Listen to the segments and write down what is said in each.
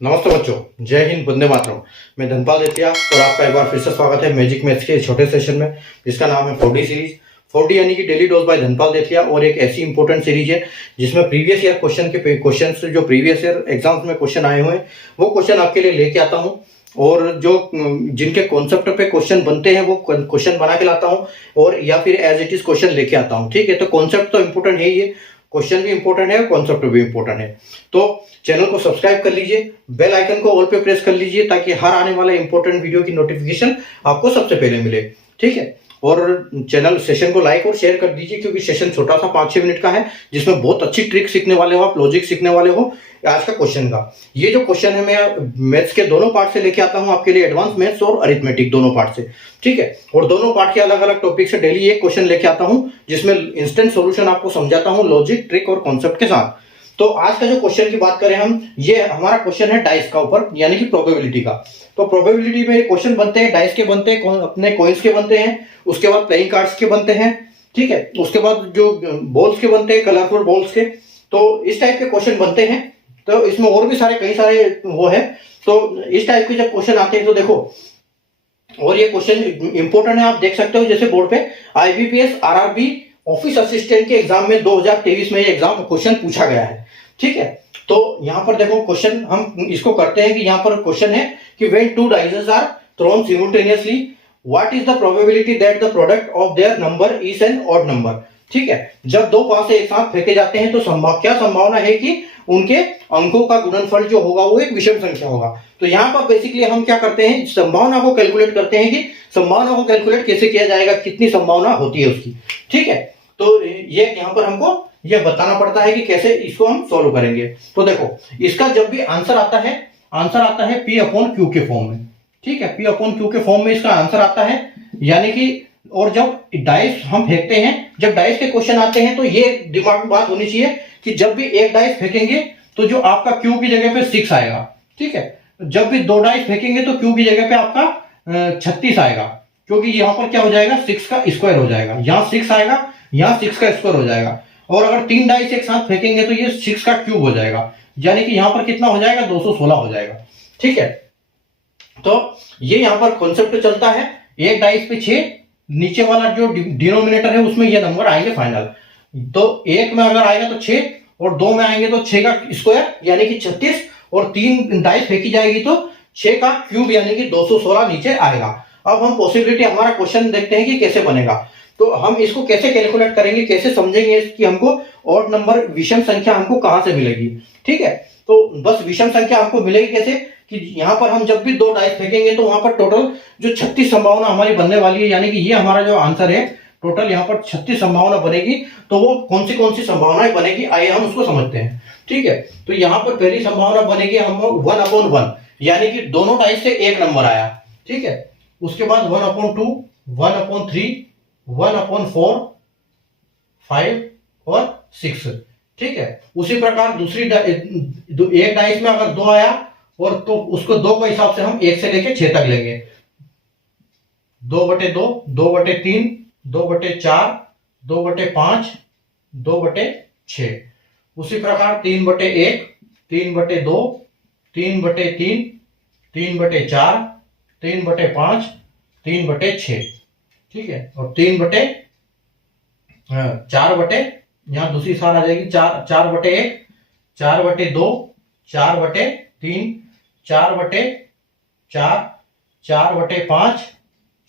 नमस्ते बच्चों, जय हिंद, वंदे मातरम। मैं धनपाल देतिया और आपका एक बार फिर से स्वागत है मैजिक मैथ्स के छोटे सेशन में, जिसका नाम है 4D सीरीज। 4D यानी कि डेली डोज बाय धनपाल देतिया, और एक ऐसी इंपॉर्टेंट सीरीज है जिसमें प्रीवियस ईयर क्वेश्चन जो प्रीवियस ईयर एग्जाम्स में क्वेश्चन आए हुए हैं वो क्वेश्चन आपके लिए लेके आता हूँ, और जो जिनके कॉन्सेप्ट पे क्वेश्चन बनते हैं वो क्वेश्चन बना के लाता हूँ, और या फिर एज इट इज क्वेश्चन लेके आता हूँ। ठीक है, तो कॉन्सेप्ट तो इंपॉर्टेंट है, ये क्वेश्चन भी इंपॉर्टेंट है, कॉन्सेप्ट भी इंपॉर्टेंट है। तो चैनल को सब्सक्राइब कर लीजिए, बेल आइकन को ऑल पे प्रेस कर लीजिए, ताकि हर आने वाला इंपॉर्टेंट वीडियो की नोटिफिकेशन आपको सबसे पहले मिले। ठीक है, और चैनल सेशन को लाइक और शेयर कर दीजिए, क्योंकि सेशन छोटा सा 5-6 मिनट का है, जिसमें बहुत अच्छी ट्रिक सीखने वाले हो, आप लॉजिक सीखने वाले हो आज का क्वेश्चन का। ये जो क्वेश्चन है मैं मैथ्स के दोनों पार्ट से लेके आता हूं आपके लिए, एडवांस मैथ्स और अरिथमेटिक दोनों पार्ट से। ठीक है, और दोनों पार्ट के अलग अलग टॉपिक से डेली एक क्वेश्चन लेके आता हूं, जिसमें इंस्टेंट सॉल्यूशन आपको समझाता हूं लॉजिक, ट्रिक और कॉन्सेप्ट के साथ। तो आज का जो क्वेश्चन की बात करें हम, ये हमारा क्वेश्चन है डाइस का ऊपर, यानी कि प्रोबेबिलिटी का। तो प्रोबेबिलिटी में क्वेश्चन बनते हैं, डाइस के बनते हैं, अपने कॉइन्स के बनते हैं, उसके बाद प्लेइंग कार्ड्स के बनते हैं। ठीक है, उसके बाद जो बॉल्स के बनते हैं, कलरफुल बॉल्स के। तो इस टाइप के क्वेश्चन बनते हैं। तो इसमें और भी कई सारे वो है। तो इस टाइप के जब क्वेश्चन आते हैं तो देखो, और ये क्वेश्चन इंपॉर्टेंट है, आप देख सकते हो जैसे बोर्ड पे आईबीपीएस आरआरबी ऑफिस असिस्टेंट के एग्जाम में 2023 में ये एग्जाम क्वेश्चन पूछा गया है। ठीक है, तो यहाँ पर देखो क्वेश्चन हम इसको करते हैं कि यहाँ पर क्वेश्चन है कि when two dices are thrown simultaneously what is the probability that the product of their number is an odd number. ठीक है, जब दो पासे एक साथ फेंके जाते हैं तो क्या संभावना है कि उनके अंकों का गुणनफल जो होगा वो एक विषम संख्या होगा। तो यहाँ पर बेसिकली हम क्या करते हैं, संभावना को कैलकुलेट करते हैं कि संभावना को कैलकुलेट कैसे किया जाएगा, कितनी संभावना होती है उसकी। ठीक है, तो ये यहाँ पर हमको ये बताना पड़ता है कि कैसे इसको हम सॉल्व करेंगे। तो देखो, इसका जब भी आंसर आता है P अपॉन Q के फॉर्म में। ठीक है, P अपॉन Q के फॉर्म में इसका आंसर आता है, यानी कि, और जब डाइस हम फेंकते हैं, जब डाइस के क्वेश्चन आते हैं तो ये दिमाग में बात होनी चाहिए कि जब भी एक डाइस फेंकेंगे तो जो आपका Q की जगह पे 6 आएगा। ठीक है, जब भी दो डाइस फेंकेंगे तो Q की जगह पे आपका 36 आएगा, क्योंकि यहाँ पर क्या हो जाएगा, 6 का स्क्वायर हो जाएगा। यहाँ 6 आएगा, यहाँ 6 का स्क्वायर हो जाएगा। और अगर 3 डाइस एक साथ फेंकेंगे तो ये 6 का क्यूब हो जाएगा, यानी कि यहाँ पर कितना हो जाएगा, 216 हो जाएगा। ठीक है, तो ये यहाँ पर कॉन्सेप्ट चलता है, एक डाइस पे 6, नीचे वाला जो डिनोमिनेटर है उसमें ये नंबर आएंगे फाइनल। तो एक में अगर आएगा तो 6, और 2 में आएंगे तो 6 का स्क्वायर यानी कि 36, और 3 डाइस फेंकी जाएगी तो 6 का क्यूब यानी कि 216 नीचे आएगा। अब हम पॉसिबिलिटी, हमारा क्वेश्चन देखते हैं कि कैसे बनेगा। तो हम इसको कैसे कैलकुलेट करेंगे, कैसे समझेंगे कि हमको ऑड नंबर, विषम संख्या हमको कहां से मिलेगी। ठीक है, तो बस विषम संख्या हमको मिलेगी कैसे, कि यहां पर हम जब भी दो डाइस फेंकेंगे तो वहां पर टोटल जो 36 संभावना हमारी बनने वाली है, यानी कि ये हमारा जो आंसर है, टोटल यहाँ पर 36 संभावना बनेगी। तो वो कौन सी संभावनाएं बनेगी, आइए हम उसको समझते हैं। ठीक है, तो यहाँ पर पहली संभावना बनेगी हम 1/1, यानी कि दोनों डाइस से एक नंबर आया। ठीक है, उसके बाद 1/2, 1/3, 1/4, 5 और 6। ठीक है, उसी प्रकार दूसरी एक डाइस में अगर 2 आया, और तो उसको 2 के हिसाब से हम 1 से लेके 6 तक लेंगे। 2/2, 2/3, 2/4, 2/5, 2/6। उसी प्रकार 3/1, 3/2, 3/3, 3/4, 3/5, 3/6। ठीक है, और 4 यहाँ दूसरी सार आ जाएगी, 4/1, 4/2, 4/3, 4/4, 4/5,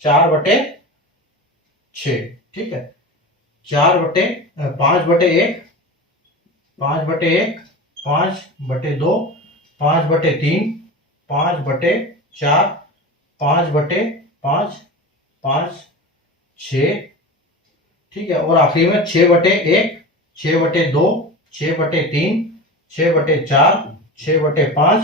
4/6। ठीक है, 5/1, 5/1, 5/2, 5/3, 5/4, 5/5, 5/6। ठीक है, और आखिरी में 6/1, 6/2, 6/3, 6/4, 6/5,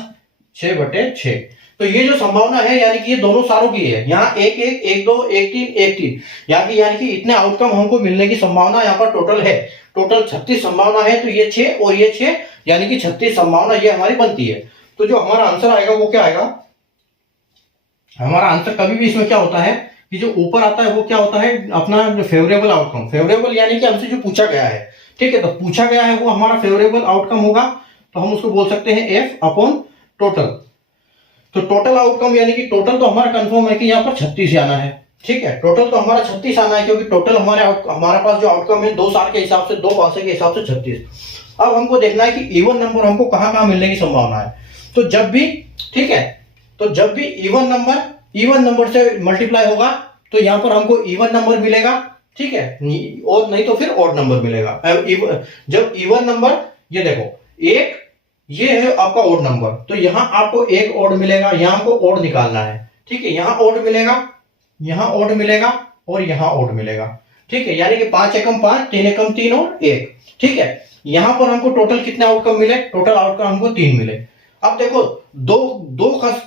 6/6। तो ये जो संभावना है, यानी कि ये दोनों सारों की है। यहाँ 1 1, 1 2, 1 3, 1 3, यानी कि इतने आउटकम हमको मिलने की संभावना यहाँ पर टोटल है। टोटल 36 संभावना है, तो ये 6 और ये 6, यानी कि 36 संभावना ये हमारी बनती है। तो जो हमारा आंसर आएगा वो क्या आएगा, हमारा आंसर कभी भी इसमें क्या होता है कि जो ऊपर आता है वो क्या होता है, अपना जो फेवरेबल आउटकम, फेवरेबल यानी कि हमसे जो पूछा गया है। ठीक है, तो पूछा गया है वो हमारा फेवरेबल आउटकम होगा, तो हम उसको बोल सकते हैं F अपॉन टोटल। तो टोटल आउटकम यानी कि टोटल तो हमारा कंफर्म है कि यहाँ पर 36 आना है, ठीक है। टोटल तो हमारा 36 आना है क्योंकि टोटल हमारे पास जो आउटकम है 2 साल के हिसाब से 2 पासे के हिसाब से 36। अब हमको देखना है कि इवन नंबर हमको कहाँ कहाँ मिलने की संभावना है। तो जब भी, ठीक है, तो जब भी इवन नंबर से मल्टीप्लाई होगा तो यहाँ पर हमको इवन नंबर मिलेगा, ठीक है, और नहीं तो फिर ऑड नंबर मिलेगा। जब इवन नंबर, ये देखो एक, ये है आपका ऑड नंबर, तो यहां आपको एक ऑड मिलेगा, यहां को ऑड निकालना है, ठीक है। यहां ऑड मिलेगा, यहां ऑड मिलेगा और यहां ऑड मिलेगा, ठीक है। यानी कि 5 एकम 5, 3 एकम 3 और 1, ठीक है। यहां पर हमको टोटल कितने आउटकम मिले, टोटल आउटकम हमको 3 मिले। अब देखो दो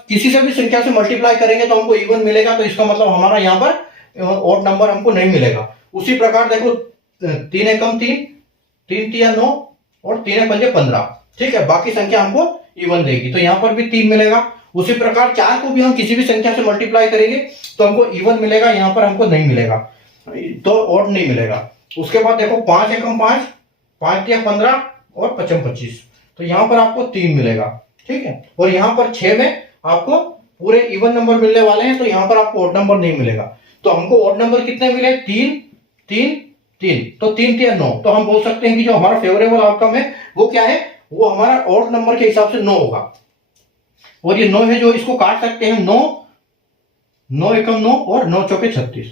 किसी से भी संख्या से मल्टीप्लाई करेंगे तो हमको इवन मिलेगा, तो इसका मतलब हमारा यहाँ पर ऑड नंबर हमको नहीं मिलेगा। उसी प्रकार देखो 3 एकम 3, 3 तिया 9 और 3 पंजे 15, ठीक है। बाकी संख्या हमको इवन देगी, तो यहाँ पर भी 3 मिलेगा। उसी प्रकार 4 को भी हम किसी भी संख्या से मल्टीप्लाई करेंगे तो हमको इवन मिलेगा, यहाँ पर हमको नहीं मिलेगा, तो ऑड नहीं मिलेगा। उसके बाद देखो 5 एकम 5, 5 तिया 15 और 55 25, तो यहाँ पर आपको 3 मिलेगा, ठीक है। और यहाँ पर 6 में आपको पूरे इवन नंबर मिलने वाले हैं, तो यहाँ पर आपको ऑड नंबर नहीं मिलेगा। तो हमको ऑड नंबर कितने मिले, 3 3 3, तो 3 तिया 9। तो हम बोल सकते हैं कि जो हमारा फेवरेबल आउटकम है वो क्या है, वो हमारा ऑड नंबर के हिसाब से 9 होगा। और ये 9 है जो इसको काट सकते हैं, 9 एकम 9 और 9 चौके 36,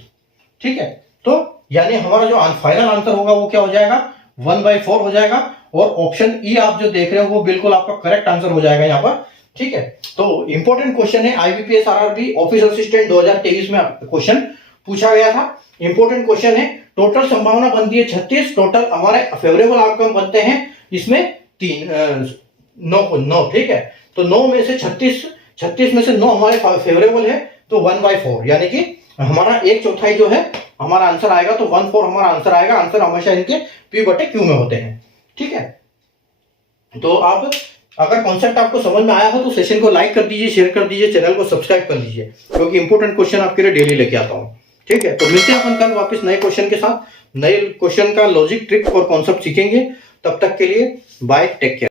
ठीक है। तो यानी हमारा जो फाइनल आंसर होगा वो क्या हो जाएगा, 1/4 हो जाएगा। और ऑप्शन ई आप जो देख रहे हो वो बिल्कुल आपका करेक्ट आंसर हो जाएगा यहाँ पर, ठीक है। तो इंपॉर्टेंट क्वेश्चन है, IBPS RRB ऑफिस असिस्टेंट 2023 में क्वेश्चन पूछा गया था। इंपॉर्टेंट क्वेश्चन है। टोटल संभावना बनती है 36, टोटल हमारे फेवरेबल आउटकम बनते हैं इसमें 9, ठीक है। तो 9 में से 36 में से 9 हमारे फेवरेबल है, तो 1/4 यानी कि हमारा 1/4 जो है हमारा आंसर आएगा, तो 1/4 हमारा आंसर आएगा। आंसर हमेशा इनके P/Q में होते हैं, ठीक है। तो आप अगर कॉन्सेप्ट आपको समझ में आया हो तो सेशन को लाइक कर दीजिए, शेयर कर दीजिए, चैनल को सब्सक्राइब कर लीजिए, क्योंकि इंपॉर्टेंट क्वेश्चन आपके लिए डेली लेके आता हूं, ठीक है। तो मिलते हैं अपन कल वापस नए क्वेश्चन के साथ, नए क्वेश्चन का लॉजिक, ट्रिक और कॉन्सेप्ट सीखेंगे। तब तक के लिए बाय, टेक केयर।